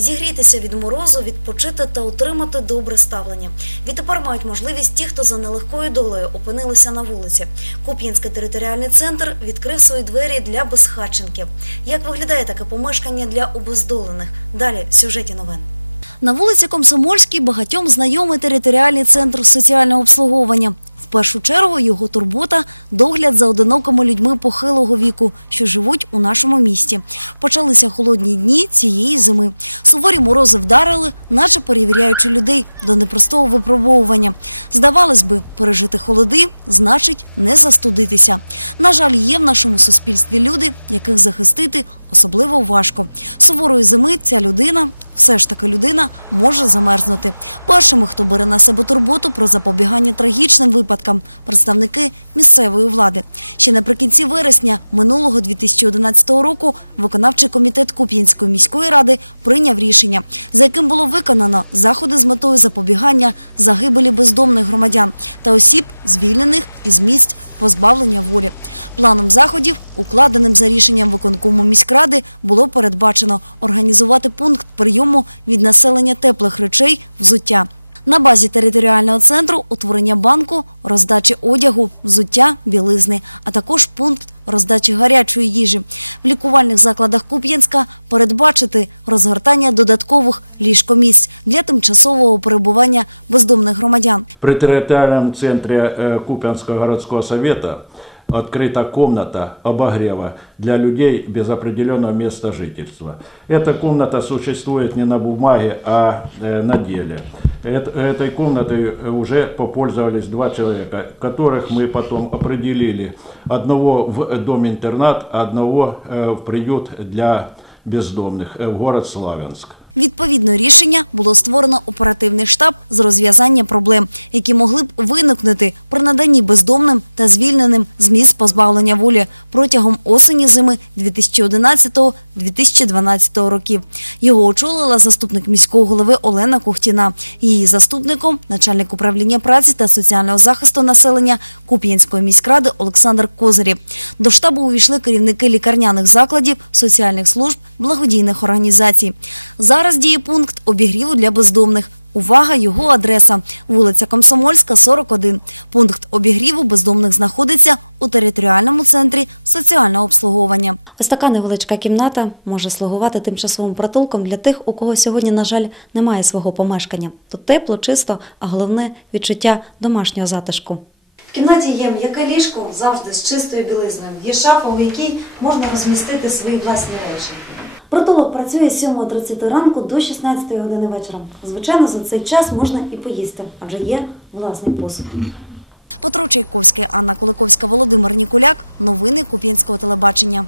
Зігрітися від морозу, відпочити та отримати добре ставлення. Відтепер мають можливість ті, хто за нелегкою долею опинилися на вулиці. Куп'янський територіальний центр відкрив свої двері для безхатченків. Як виглядає таке помешкання для обездолених? Далі в сюжеті новин. На вулиці Комсомольській багатьом знайомий територіальний центр соціального обслуговування. Першу чергу його турбота – догляд за одинокими людьми похилого віку, що живуть у нашому місті. Почалися холодні дні цієї зими. Суворі морози вдарили, наче перевіряючи людей до непростого випробовування. Здавалось би, пережити холоди – значить не застудитися. На жаль, є в нашому суспільстві люди, яких захистити особливо важко. Суворої зими ця людина все ж таки людина може замерзнути. Першими, хто бере на себе турботу про запобігання трагічним випадкам, представники місцевої влади. Ще наприкінці вересня минулого 2011 року виконавчий комітет Куп'янської міської ради прийняв рішення, за яким було виконано заходи з метою запобігання загибелі бездомних громадян та осіб, звільнених із місць позбавлення волі. Планом заходів, укладеним за рішенням виконкому міськради, було передбачено організувати пункт прийому від населення теплих речей взуття. На базі територіального центру утворення банку, роздачі одягу, взуття, білизни, а також пункт роздачі гарячої їжі. В лікувальних закладах Куп'янська передбачити розгортання додаткових ліжкомісць для тимчасового перебування бездомних громадян. При территориальном центре э, Купянского городского совета открыта комната обогрева для людей без определенного места жительства. Эта комната существует не на бумаге, а э, на деле. Эт- Этой комнатой уже попользовались два человека, которых мы потом определили. Одного в дом-интернат, одного э, в приют для бездомных э, в город Славянск. Відповідно рішення було створено оперативний штаб з розв'язання проблем, які могли б виникнути при наданні бездомним та звільненим з місць позбавлення волі протягом осені зими 2011-2012 років. Його очолила заступник міського голови Олена Кухтіна. Її заступником начальник управління праці та соціального захисту населення Куп'янської міськради Олександр Козирів. До штабу увійшли керівники лікарняних закладів, соціальних служб, благодійних організацій. Зараз діє пункт обігріву для бездомних. Увага, його адреса – вулиця Комсомольська, 41. Пункт обігріву бездомних знаходиться у територіальному центрі соціального обслуговування. Ось така невеличка кімната може слугувати тимчасовим притулком для тих, у кого сьогодні, на жаль, немає свого помешкання. Тут тепло, чисто, а головне – відчуття домашнього затишку. В кімнаті є м'яке ліжко завжди з чистою білизною. Є шафа, у якій можна розмістити свої власні речі. Притулок працює з 7.30 ранку до 16 години вечора. Звичайно, за цей час можна і поїсти, адже є власний посуд. Петро Чайковський, Анна Куликовська, Володимир Нікуляк. Новини Куп'янського телебачення.